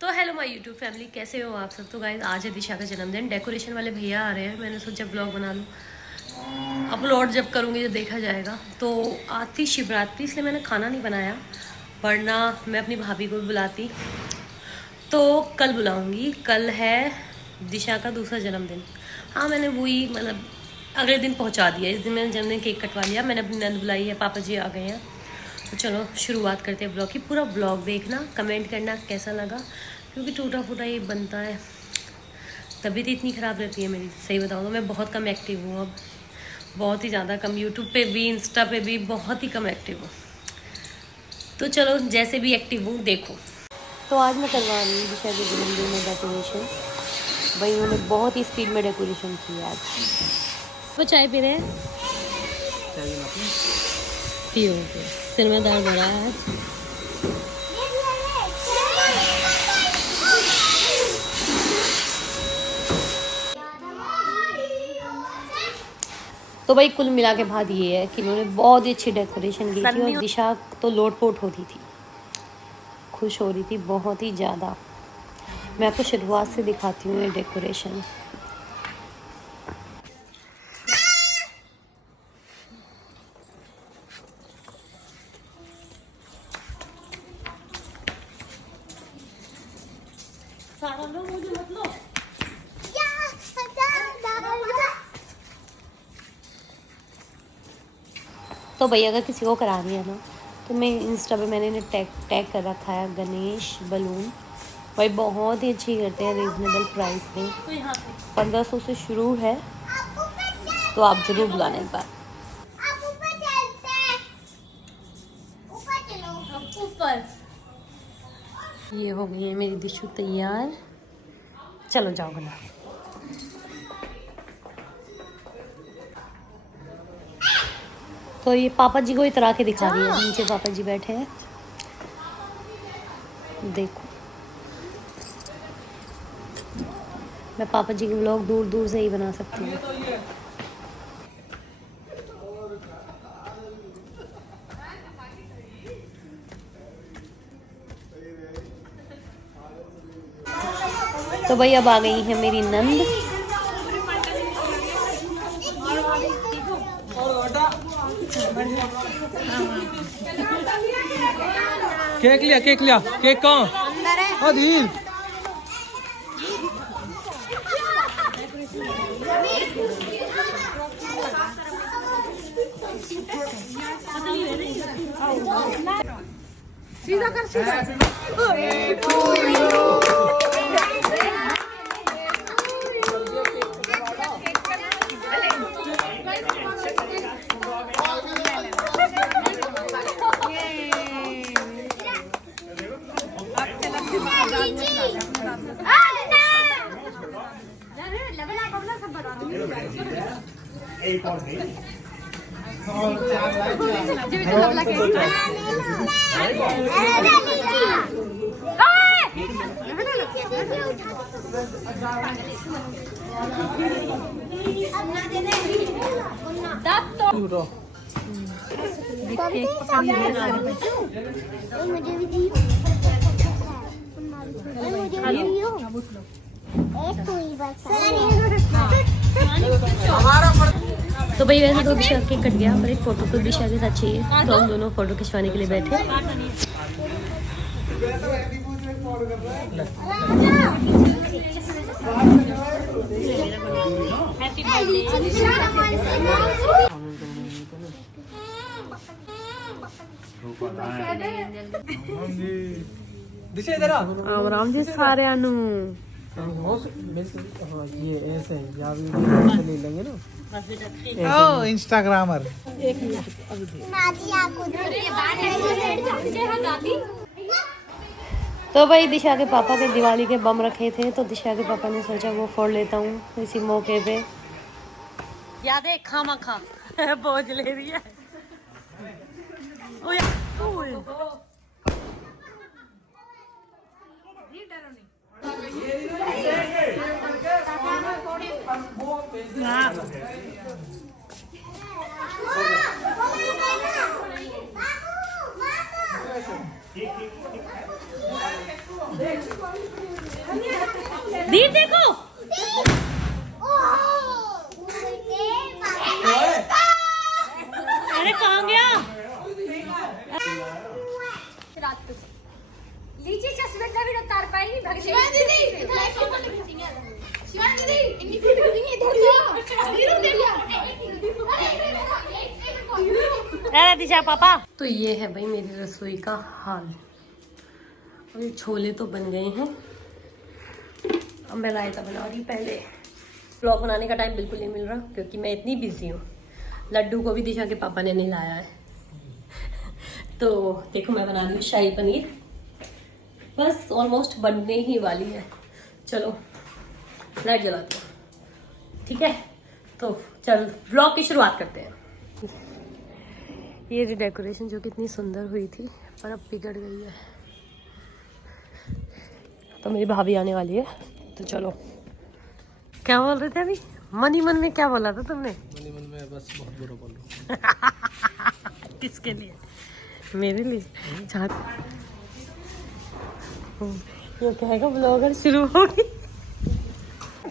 तो hello my YouTube family, कैसे हो आप सब। तो गाइस आज है दिशा का जन्मदिन। डेकोरेशन वाले भैया आ रहे हैं, मैंने सोचा ब्लॉग बना लूँ, अपलोड जब करूँगी जब देखा जाएगा। तो आज थी शिवरात्रि, इसलिए मैंने खाना नहीं बनाया, वरना मैं अपनी भाभी को भी बुलाती। तो कल बुलाऊँगी, कल है दिशा का दूसरा जन्मदिन। हाँ, मैंने वही मतलब अगले दिन पहुँचा दिया। इस दिन मैंने जन्मदिन केक कटवा लिया, मैंने अपनी नंद बुलाई है, पापा जी आ गए हैं। तो चलो शुरुआत करते हैं ब्लॉग की। पूरा ब्लॉग देखना, कमेंट करना कैसा लगा, क्योंकि टूटा फूटा ये बनता है। तबीयत इतनी ख़राब रहती है मेरी, सही बताऊँ तो मैं बहुत कम एक्टिव हूँ अब, बहुत ही ज़्यादा कम। यूट्यूब पे भी इंस्टा पे भी बहुत ही कम एक्टिव हूँ। तो चलो जैसे भी एक्टिव हूँ देखो। तो आज मैं करवा रही हूँ दिशा के जन्मदिन में डेकोरेशन। भाई उन्होंने बहुत ही स्पीड में डेकोरेशन की आज। वो चाय पी रहे हैं, पियो सिर में दर्द हो रहा है। तो भाई कुल मिला के बात ये है कि इन्होंने बहुत ही अच्छी डेकोरेशन की थी और दिशा तो लोटपोट होती थी, खुश हो रही थी बहुत ही ज़्यादा। मैं आपको शुरुआत से दिखाती हूँ ये डेकोरेशन। सारा लोग मुझे मत लो। तो भैया अगर किसी को करानी है ना, तो मैं इंस्टा पे मैंने इन्हें टैग कर रखा है, गणेश बलून। भाई बहुत ही अच्छी करते हैं, रीजनेबल प्राइस में। 1500 से शुरू है, तो आप ज़रूर बुलाना एक बार। ऊपर ये हो गई है मेरी दिशु तैयार। चलो जाओ बना। तो ये पापा जी को इतरा के दिखा रही है, नीचे पापा जी बैठे हैं, देखो। मैं पापा जी के व्लॉग दूर दूर से ही बना सकती हूँ। तो भाई अब आ गई है मेरी नंद। केक लिया केक कहाँ अधीर। सीधा कर सीधा। तो भाई वैसे तो दिशा केक कट गया, पर एक फ़ोटो तो दिशा के साथ चाहिए, तो हम दोनों फ़ोटो खिंचवाने के लिए बैठे। दिशा इधर आ। राम जी सारे अनु ये ऐसे या ले लेंगे ना। ओ इंस्टाग्रामर। तो भाई दिशा के पापा के दिवाली के बम रखे थे, तो दिशा के पापा ने सोचा वो फोड़ लेता हूँ इसी मौके पे। याद है खामा खा बोझ ले रही है। दीप देखो, अरे कहाँ गया? लीची चश्मे का भी उतार पाएगी भग जाएगी। शिवानी दीदी इनकी फिर देंगे इधर अरे दिशा पापा। तो ये है भाई मेरी रसोई का हाल। अब ये छोले तो बन गए हैं, अब मैं रायता बना रही। पहले ब्लॉग बनाने का टाइम बिल्कुल नहीं मिल रहा क्योंकि मैं इतनी बिजी हूँ। लड्डू को भी दिशा के पापा ने नहीं लाया है। तो देखो मैं बना रही हूँ शाही पनीर, बस ऑलमोस्ट बनने ही वाली है। चलो लाइट जलाते हैं, ठीक है? तो चल ब्लॉग की शुरुआत करते हैं। ये जो डेकोरेशन जो कितनी सुंदर हुई थी पर अब बिगड़ गई है। तो मेरी भाभी आने वाली है, तो चलो। क्या बोल रहे थे अभी? मन ही मन में क्या बोला था तुमने? मन ही मन में बस बहुत बुरा बोल रहा किसके लिए? मेरे लिए? चाहत ये कहेगा ब्लॉगर शुरू होगी।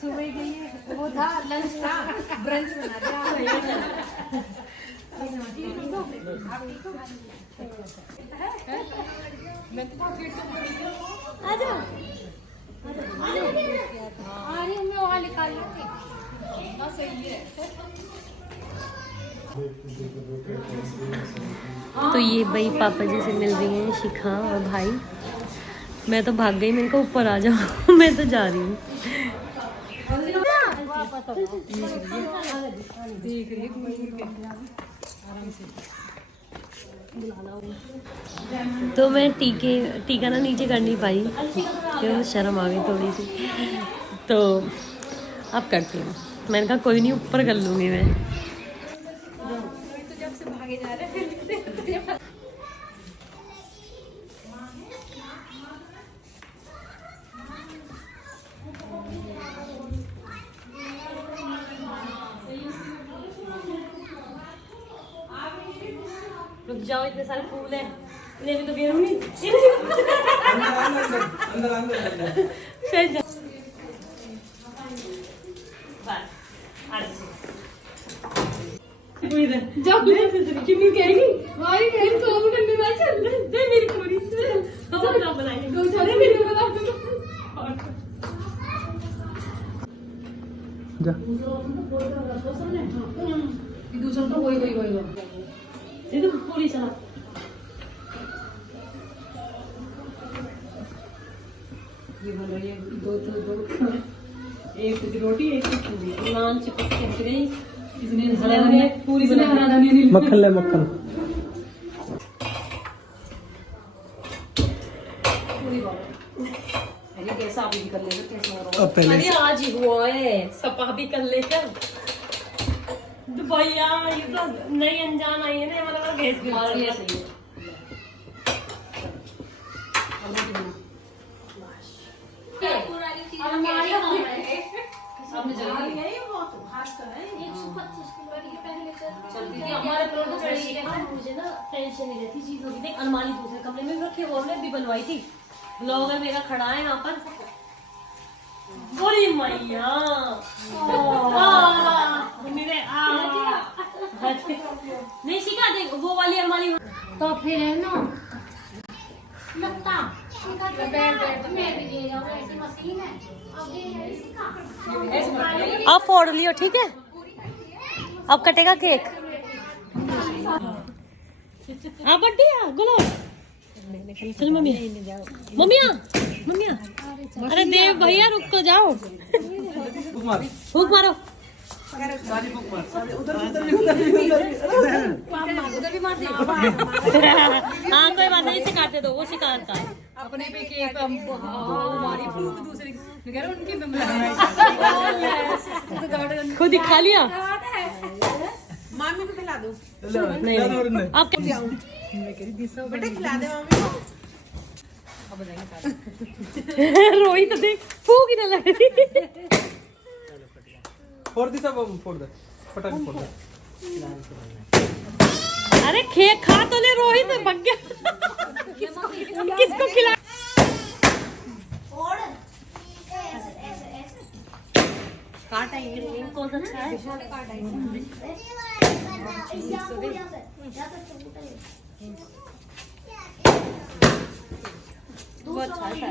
सुबह गई वो था लंच था ब्रंच बना दिया। मैं वहाँ निकाल लूँगी। सही है। तो ये भाई पापा जी से मिल रही हैं शिखा और भाई। मैं तो भाग गई, मैंने कहा ऊपर आ जाओ। मैं तो जा रही हूँ। तो मैं टीका ना नीचे कर नहीं पाई क्यों शर्म आ गई थोड़ी सी, तो अब करती हूँ। मैंने कहा कोई नहीं ऊपर कर लूँगी मैं। रुक जाओ, इतने सारे फूल हैं, इन्हें भी तो गिरूंगी। फिर जाओ। कितनी कहेगी भाई मेरी तो करने ना चल दे मेरी पूरी से तो बनाएंगे। दो सारे मेरे बना दो। जा दूसरा तो वही ये तो पूरी चला। ये बोलो ये दो एक रोटी एक पूरी नान चिपक के हट गई। इसने हरा धनिया पूरी से हरा धनिया नहीं मक्खन ले मक्खन। पूरी बात अरे कैसा आप भी कर लेते कैसे हो रहा अब पहले अरे आज ही हुआ है, सपा भी कर लेकर। तो भैया ये तो नई अनजान आई है ना, मतलब भेज भी और ये सही है हमने जल्दी है ये बहुत हाथ का है 125 किलो की पहले चल दीदी हमारे प्लॉट में चढ़ी है। मुझे ना टेंशन नहीं रहती चीजों की। देख अलमारी दूसरे कमरे में भी रखी है, वो हमने भी बनवाई थी। ब्लॉगर मेरा खड़ा है यहाँ पर। बोली मैया नहीं सीखा। देख वो वाली अलमारी तो फिर है ना लगता में दीजिएगा वो ऐसी मशीन है आप फोड़ लियो, ठीक है? अब कटेगा केक। आप बड्डी गुलो। चल मम्मी मम्मिया मम्मिया। अरे देव भैया रुक तो जाओ। फूक मारो। उधर भी मार दे। हाँ कोई बात नहीं, इसे काटे दो, वो शिकार का है। अपने पे केक हमारी फूक दूसरे कह रहे उनकी खुद ही खा लिया। मामी को खिला दो। नहीं आप क्या बेटा खिला दे मामी को। रोई तो देख फूक ही ना लग रही। फोड़ दी सब फोड़ दे फटाक फोड़ दे। अरे केक खा तो ले रोहित, भाग गया। किसको खिला? आर्ट है, कौन सा अच्छा है? बहुत अच्छा है।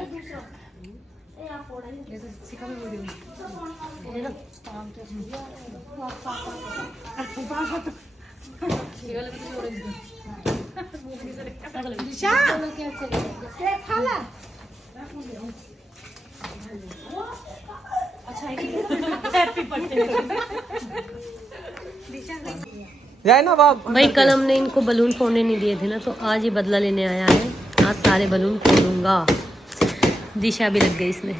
जाए ना बाप। भाई कल हमने इनको बलून फोड़ने नहीं दिए थे ना, तो आज ये बदला लेने आया है। आज सारे बलून फोड़ूंगा। दिशा भी लग गई इसमें।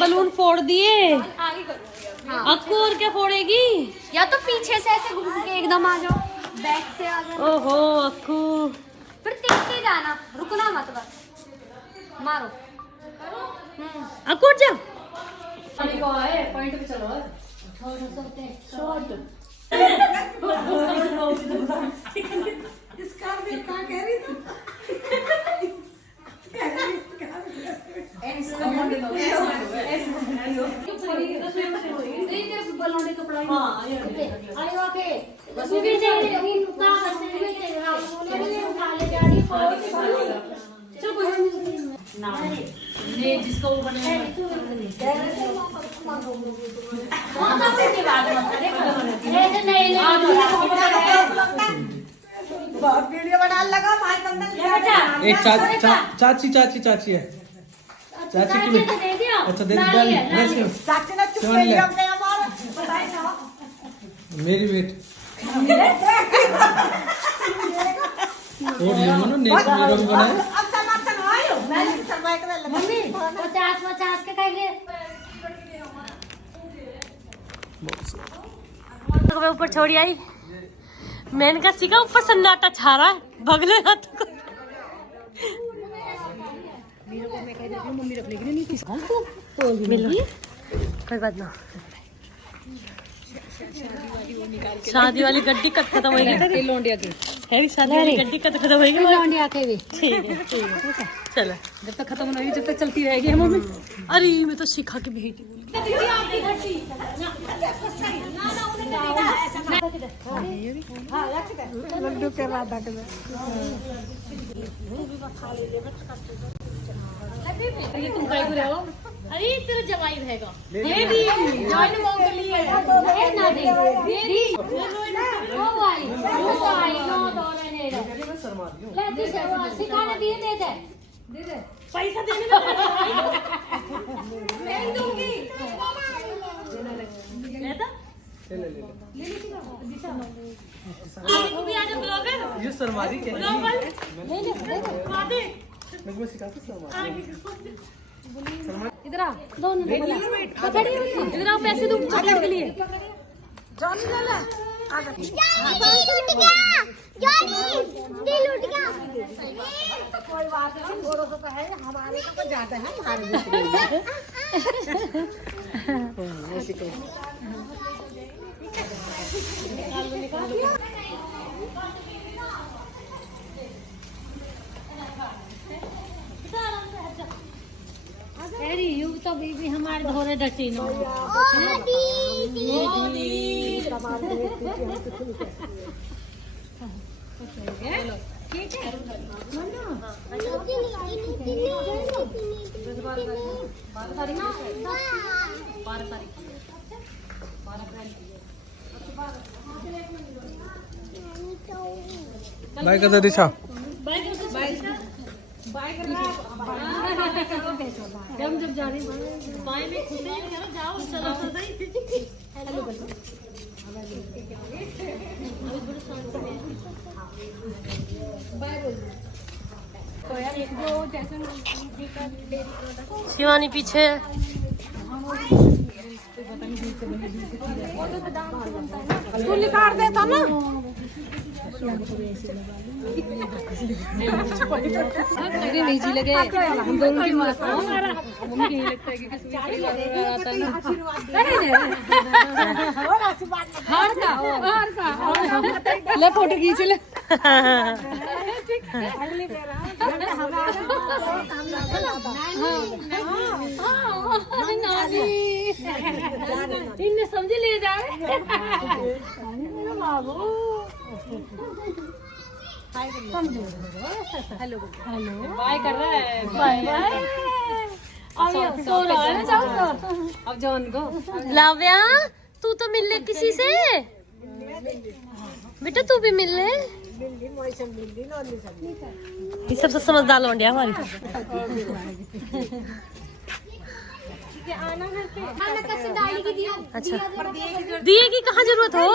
बलून फोड़ दिए। अक्कू और क्या फोड़ेगी? या तो पीछे से ऐसे घूम के एकदम आ जाओ, बैक से आ जाओ, ओहो अक्कू, फिर तेज जाना, रुकना मत, बस मारो। अक्कू उठ जा। जिसको वो वीडियो बना लगा एक चाची चाची चाची है। चाची की अच्छा दे चाची ने चुप कर लिया अपने हमारा बताए ना मेरी बेट और ये मनो नेक्स्ट वीडियो भी बनाए। अब समर्थन आयो मैंने सरवाई कर लगा मम्मी 50 के कहेंगे। मैं ऊपर छोड़ी आई, मैंने कहा सीखा ऊपर सन्नाटा छा रहा है, भगले हाथ को। कोई बात ना, शादी वाली गड्डी कब खत्म होगी? लोंडिया की है शादी वाली गड्डी कब खत्म होगी? लौंडिया के भी ठीक है चलो, जब तक खत्म नहीं जब तक चलती रहेगी मम्मी। अरे मैं तो सिखा के भेजी। लड्डू के राधा के ये तुम काय को रहो? अरे तेरा जवाई रहेगा। दे दी जॉइन मंगली है ना दे दी ओ भाई वो आई नो तो मैंने ले दी सिखाने दिए दे दे पैसा देने में मैं दूंगी। आगे तू भी आ जा ब्लॉगर। ये शर्मारी क्या है? मैं सिखाता शर्मारी। इधर आ दोनों पकड़िए इधर आओ, पैसे दूं चॉकलेट के लिए। जॉनी ले ले कोई बात नहीं, गोरों को है हमारे को जाते हैं हमारे अरे यू तो बीबी हमारे धोरे डटी नो ठीक है बाय कर दे दिशा। हम जब जा रहे हैं बाएं में खुद ही जाओ चलो हेलो शिवानी पीछे। तू निकाल देता ना नहीं जी लगे हम दोनों की मम्मी नहीं लगता है कि हार का ले फोटो खींच ले। अगली बार हमारे इनने समझ ले जाए बाबू हेलो बाय कर रहा है बाय बाय अब सो रहा है ना जाओ अब जॉन को लाव्या तू तो मिल ले किसी से बेटा, तू भी मिल ले। ये सबसे समझदार लौंडिया हमारी। खाना कैसे डालेगी दिया अच्छा, दिए की कहाँ जरूरत हो।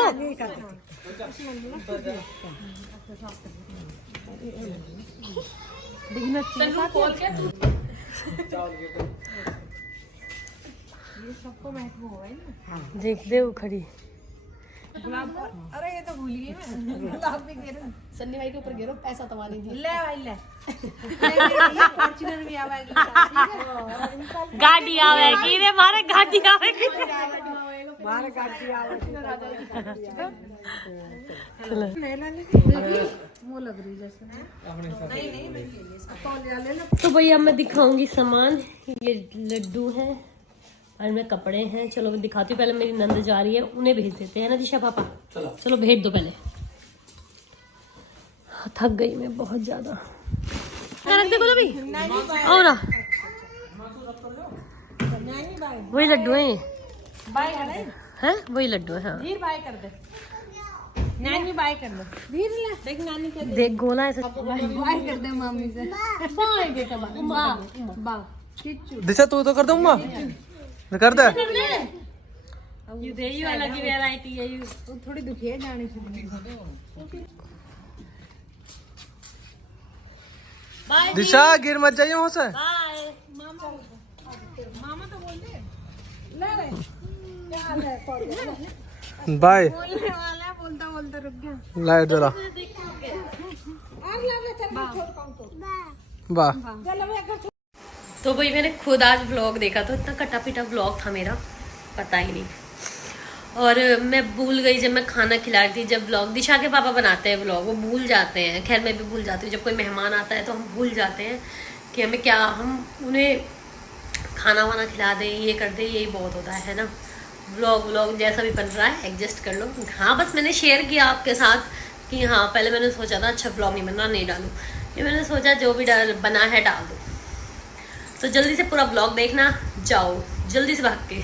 देख दे वो खड़ी। अरे ये तो भूल गई मैं गुलाब भी गिरो सन्नी भाई के ऊपर गिरो, पैसा तो नहीं दी। ले भाई ले ये फॉर्च्यूनर भी आवेगी गाड़ी आवेगी रे मारे, गाड़ी आवेगी। बाहर गाड़ी आवेगी चलो वो लग रही जैसे तो भैया मैं दिखाऊंगी सामान। ये लड्डू है और में कपड़े हैं। चलो मैं दिखाती हूँ। पहले मेरी नंद जा रही है, उन्हें भेज देते हैं ना दिशा पापा। चलो भेज दो पहले। थक गई मैं बहुत ज्यादा। रख दे भी और ना वही लड्डू है, बाय कर हैं वही लड्डू है। हाँ धीर बाय कर दे नानी बाय कर दो धीर ले देख नानी के देख गोला ऐसे बाय कर दे मम्मी से बाय बेटा बा दिशा तू तो कर दो अम्मा, कर दे। ये देही वाला की वैरायटी है ये। थोड़ी दुखी है जाने से बाय दिशा गिर मत जाइए वहाँ से। बाय। मामा तो बोल दे ले रे क्या हाल है बाय। बोलने वाला बोलता बोलता रुक गया लाइट जला। आग लग चल छोड़ पाऊं तो वाह। चल मैं अगर तो भाई मैंने खुद आज व्लॉग देखा तो इतना कटा पिटा व्लॉग था मेरा, पता ही नहीं। और मैं भूल गई जब मैं खाना खिला रही थी, जब व्लॉग दिशा के पापा बनाते हैं व्लॉग, वो भूल जाते हैं। खैर मैं भी भूल जाती हूँ, जब कोई मेहमान आता है तो हम भूल जाते हैं कि हमें क्या, हम उन्हें खाना वाना खिला दें, ये कर दें, यही बहुत होता है ना। व्लॉग जैसा भी बन रहा है एडजस्ट कर लो। हाँ बस मैंने शेयर किया आपके साथ कि हाँ पहले मैंने सोचा था अच्छा व्लॉग नहीं बनना, नहीं डालूँ। ये मैंने सोचा जो भी बना है डाल दो। तो जल्दी से पूरा व्लॉग देखना, जाओ जल्दी से भाग के।